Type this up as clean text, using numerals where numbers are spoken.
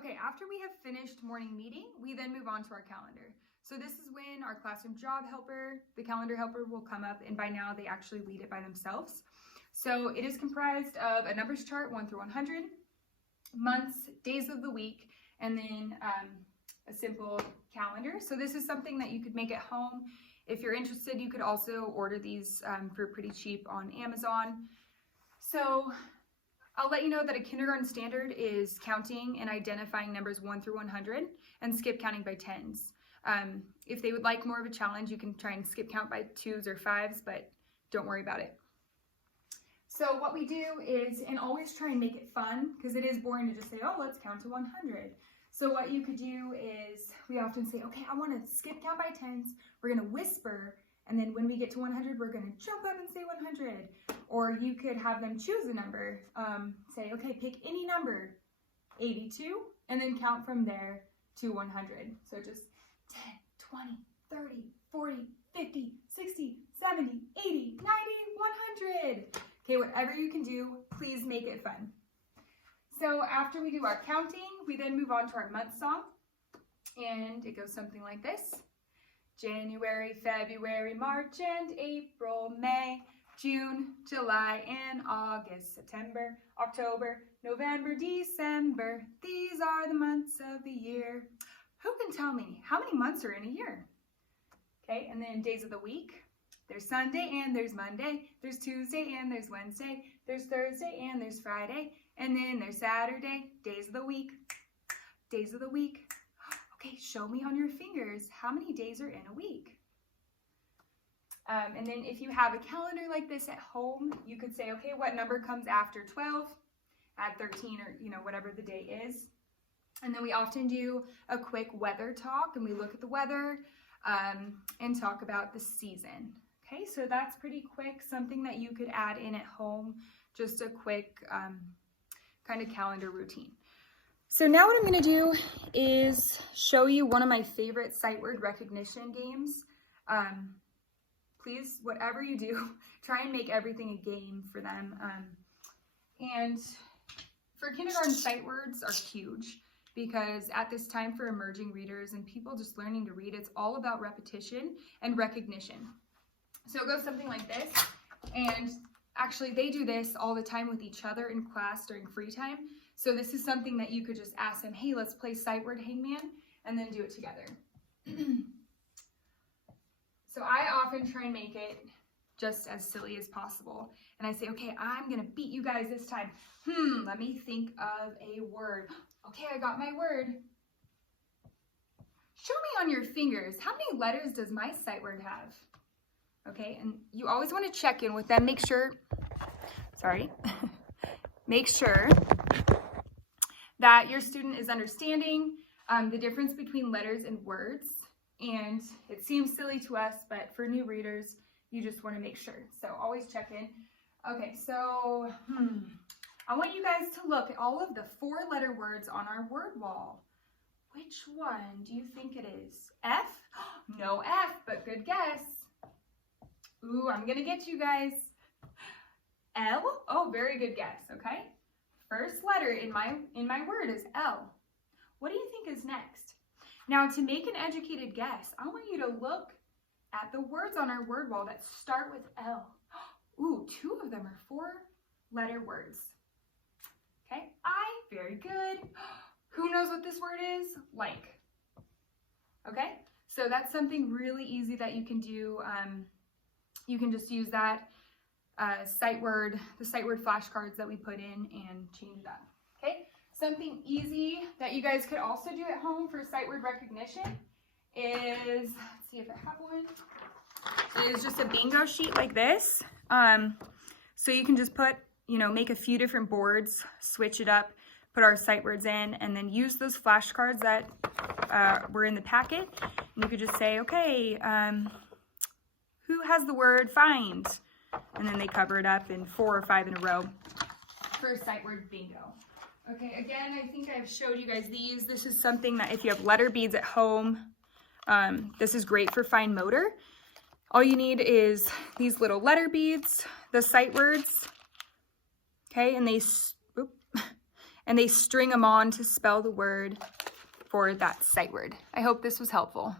Okay, after we have finished morning meeting, we then move on to our calendar. So this is when our classroom job helper, the calendar helper, will come up, and by now they actually lead it by themselves. So it is comprised of a numbers chart 1 through 100, months, days of the week, and then a simple calendar. So this is something that you could make at home. If you're interested, you could also order these for pretty cheap on Amazon. So I'll let you know that a kindergarten standard is counting and identifying numbers 1 through 100 and skip counting by tens. If they would like more of a challenge, you can try and skip count by 2s or 5s, but don't worry about it. So what we do is, and always try and make it fun, because it is boring to just say, oh, let's count to 100. So what you could do is, we often say, okay, I want to skip count by tens. We're going to whisper, and then when we get to 100, we're going to jump up and say 100. Or you could have them choose a number. Say, okay, pick any number, 82, and then count from there to 100. So just 10, 20, 30, 40, 50, 60, 70, 80, 90, 100. Okay, whatever you can do, please make it fun. So after we do our counting, we then move on to our month song. And it goes something like this. January, February, March, and April, May, June, July, and August, September, October, November, December. These are the months of the year. Who can tell me how many months are in a year? Okay, and then days of the week. There's Sunday and there's Monday. There's Tuesday and there's Wednesday. There's Thursday and there's Friday. And then there's Saturday. Days of the week. Days of the week. Okay, show me on your fingers how many days are in a week. And then if you have a calendar like this at home, you could say, okay, what number comes after 12? Add 13 or, whatever the day is. And then we often do a quick weather talk, and we look at the weather and talk about the season. Okay, so that's pretty quick, something that you could add in at home, just a quick kind of calendar routine. So now what I'm going to do is show you one of my favorite sight word recognition games. Please, whatever you do, try and make everything a game for them. And for kindergarten, sight words are huge, because at this time for emerging readers and people just learning to read, it's all about repetition and recognition. So it goes something like this, and actually they do this all the time with each other in class during free time. So this is something that you could just ask them, hey, let's play sight word hangman, and then do it together. So I often try and make it just as silly as possible. And I say, okay, I'm gonna beat you guys this time. Let me think of a word. Okay, I got my word. Show me on your fingers, how many letters does my sight word have? Okay, and you always want to check in with them. Make sure that your student is understanding the difference between letters and words. And it seems silly to us, but for new readers, you just want to make sure. So always check in. Okay, so I want you guys to look at all of the 4-letter words on our word wall. Which one do you think it is? F? No F, but good guess. Ooh, I'm gonna get you guys. L? Oh, very good guess, okay? First letter in my word is L. What do you think is next? Now, to make an educated guess, I want you to look at the words on our word wall that start with L. Ooh, 2 of them are 4-letter words. Okay, I, very good. Who knows what this word is? Like. Okay, so that's something really easy that you can do. You can just use that the sight word flashcards that we put in and change that. Okay, something easy that you guys could also do at home for sight word recognition is, let's see if I have one, is just a bingo sheet like this. So you can just put, make a few different boards, switch it up, put our sight words in, and then use those flashcards that were in the packet. And you could just say, okay, who has the word find? And then they cover it up in 4 or 5 in a row for sight word bingo. Okay, again, I think I've showed you guys these. This is something that if you have letter beads at home, this is great for fine motor. All you need is these little letter beads, the sight words, okay, and and they string them on to spell the word for that sight word. I hope this was helpful.